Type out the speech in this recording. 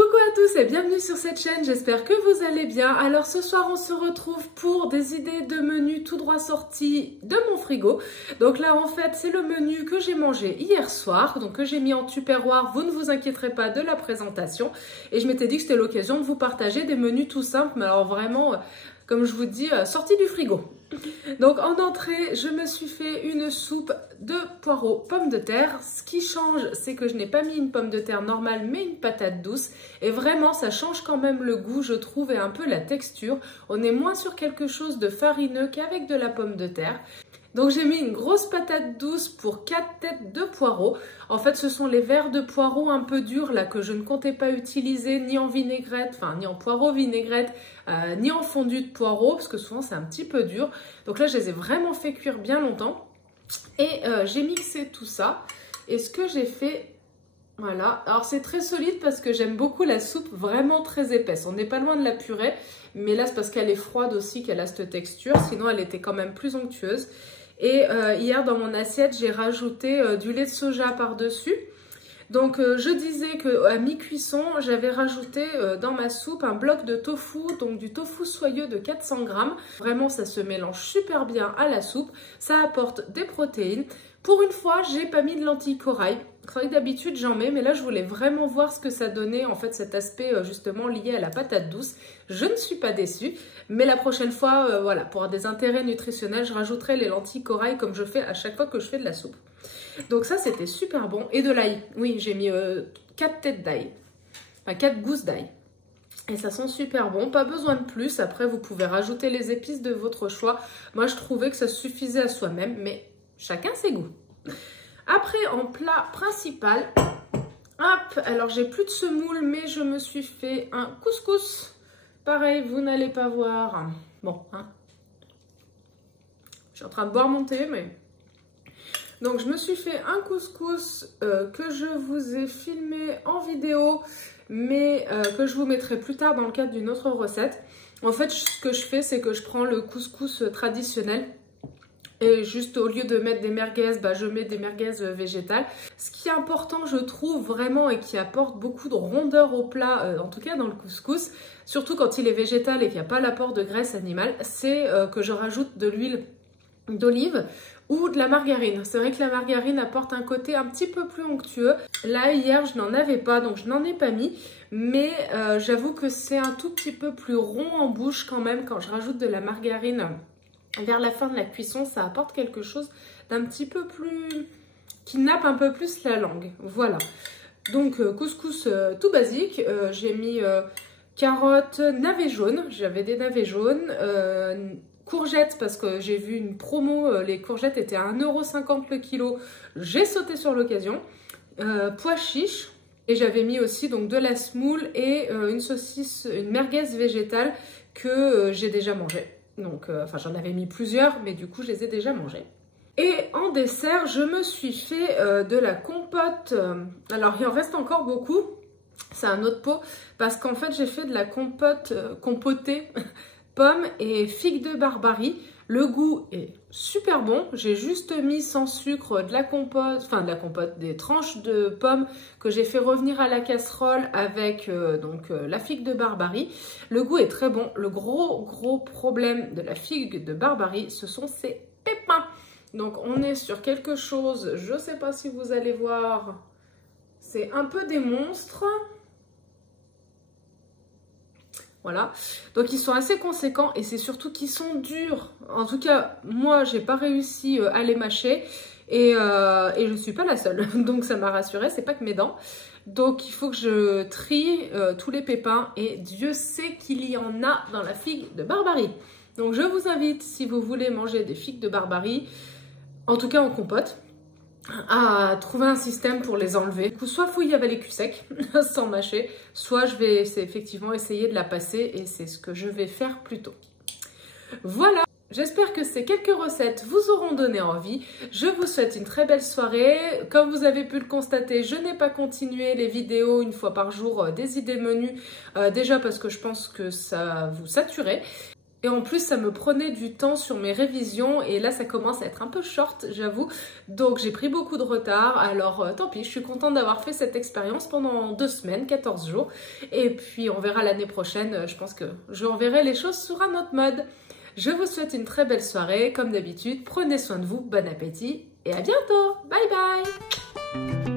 Coucou à tous et bienvenue sur cette chaîne, j'espère que vous allez bien. Alors ce soir on se retrouve pour des idées de menus tout droit sortis de mon frigo. Donc là en fait c'est le menu que j'ai mangé hier soir, donc que j'ai mis en tupperware, vous ne vous inquiéterez pas de la présentation. Et je m'étais dit que c'était l'occasion de vous partager des menus tout simples, mais alors vraiment, comme je vous dis, sortis du frigo. Donc en entrée, je me suis fait une soupe de poireaux pommes de terre. Ce qui change, c'est que je n'ai pas mis une pomme de terre normale, mais une patate douce. Et vraiment, ça change quand même le goût, je trouve, et un peu la texture. On est moins sur quelque chose de farineux qu'avec de la pomme de terre. Donc j'ai mis une grosse patate douce pour 4 têtes de poireaux. En fait, ce sont les verres de poireaux un peu durs là que je ne comptais pas utiliser ni en vinaigrette, enfin ni en poireaux vinaigrette, ni en fondu de poireaux parce que souvent c'est un petit peu dur. Donc là, je les ai vraiment fait cuire bien longtemps et j'ai mixé tout ça. Et ce que j'ai fait, voilà. Alors c'est très solide parce que j'aime beaucoup la soupe vraiment très épaisse. On n'est pas loin de la purée, mais là c'est parce qu'elle est froide aussi qu'elle a cette texture. Sinon, elle était quand même plus onctueuse. Et hier dans mon assiette, j'ai rajouté du lait de soja par-dessus. Donc je disais qu'à mi-cuisson, j'avais rajouté dans ma soupe un bloc de tofu, donc du tofu soyeux de 400 grammes. Vraiment, ça se mélange super bien à la soupe. Ça apporte des protéines. Pour une fois, j'ai pas mis de lentilles corail. C'est vrai que d'habitude j'en mets, mais là je voulais vraiment voir ce que ça donnait, en fait cet aspect justement lié à la patate douce. Je ne suis pas déçue, mais la prochaine fois, voilà, pour des intérêts nutritionnels, je rajouterai les lentilles corail comme je fais à chaque fois que je fais de la soupe. Donc ça c'était super bon. Et de l'ail, oui j'ai mis 4 têtes d'ail, enfin 4 gousses d'ail. Et ça sent super bon, pas besoin de plus. Après vous pouvez rajouter les épices de votre choix. Moi je trouvais que ça suffisait à soi-même, mais chacun ses goûts. Après, en plat principal, hop, alors j'ai plus de semoule, mais je me suis fait un couscous. Pareil, vous n'allez pas voir. Bon, hein. Je suis en train de boire mon thé, mais... Donc, je me suis fait un couscous que je vous ai filmé en vidéo, mais que je vous mettrai plus tard dans le cadre d'une autre recette. En fait, ce que je fais, c'est que je prends le couscous traditionnel. Et juste au lieu de mettre des merguez, je mets des merguez végétales. Ce qui est important, je trouve vraiment, et qui apporte beaucoup de rondeur au plat, en tout cas dans le couscous, surtout quand il est végétal et qu'il n'y a pas l'apport de graisse animale, c'est que je rajoute de l'huile d'olive ou de la margarine. C'est vrai que la margarine apporte un côté un petit peu plus onctueux. Là, hier, je n'en avais pas, donc je n'en ai pas mis. Mais j'avoue que c'est un tout petit peu plus rond en bouche quand même quand je rajoute de la margarine. Vers la fin de la cuisson, ça apporte quelque chose d'un petit peu plus... qui nappe un peu plus la langue. Voilà. Donc, couscous tout basique. J'ai mis carottes, navets jaunes. J'avais des navets jaunes. Courgettes, parce que j'ai vu une promo. Les courgettes étaient à 1,50 € le kilo. J'ai sauté sur l'occasion. Pois chiches. Et j'avais mis aussi donc de la semoule et une saucisse, une merguez végétale que j'ai déjà mangée. Donc, enfin, j'en avais mis plusieurs, mais du coup, je les ai déjà mangés. Et en dessert, je me suis fait de la compote. Alors, il en reste encore beaucoup. C'est un autre pot. Parce qu'en fait, j'ai fait de la compote compotée pommes et figues de Barbarie. Le goût est super bon. J'ai juste mis sans sucre de la compote, enfin de la compote, des tranches de pommes que j'ai fait revenir à la casserole avec la figue de Barbarie. Le goût est très bon. Le gros problème de la figue de Barbarie, ce sont ses pépins. Donc on est sur quelque chose, je ne sais pas si vous allez voir, c'est un peu des monstres. Voilà, donc ils sont assez conséquents et c'est surtout qu'ils sont durs. En tout cas, moi, j'ai pas réussi à les mâcher et je ne suis pas la seule. Donc ça m'a rassurée, c'est pas que mes dents. Donc il faut que je trie tous les pépins et Dieu sait qu'il y en a dans la figue de Barbarie. Donc je vous invite, si vous voulez manger des figues de Barbarie, en tout cas en compote, à trouver un système pour les enlever. Du coup, soit fouiller avec les culs secs, sans mâcher, soit je vais effectivement essayer de la passer et c'est ce que je vais faire plus tôt. Voilà, j'espère que ces quelques recettes vous auront donné envie. Je vous souhaite une très belle soirée. Comme vous avez pu le constater, je n'ai pas continué les vidéos une fois par jour des idées menus, déjà parce que je pense que ça vous saturait. Et en plus, ça me prenait du temps sur mes révisions et là, ça commence à être un peu short, j'avoue. Donc, j'ai pris beaucoup de retard. Alors, tant pis, je suis contente d'avoir fait cette expérience pendant 2 semaines, 14 jours. Et puis, on verra l'année prochaine. Je pense que je reverrai les choses sur un autre mode. Je vous souhaite une très belle soirée. Comme d'habitude, prenez soin de vous, bon appétit et à bientôt. Bye bye.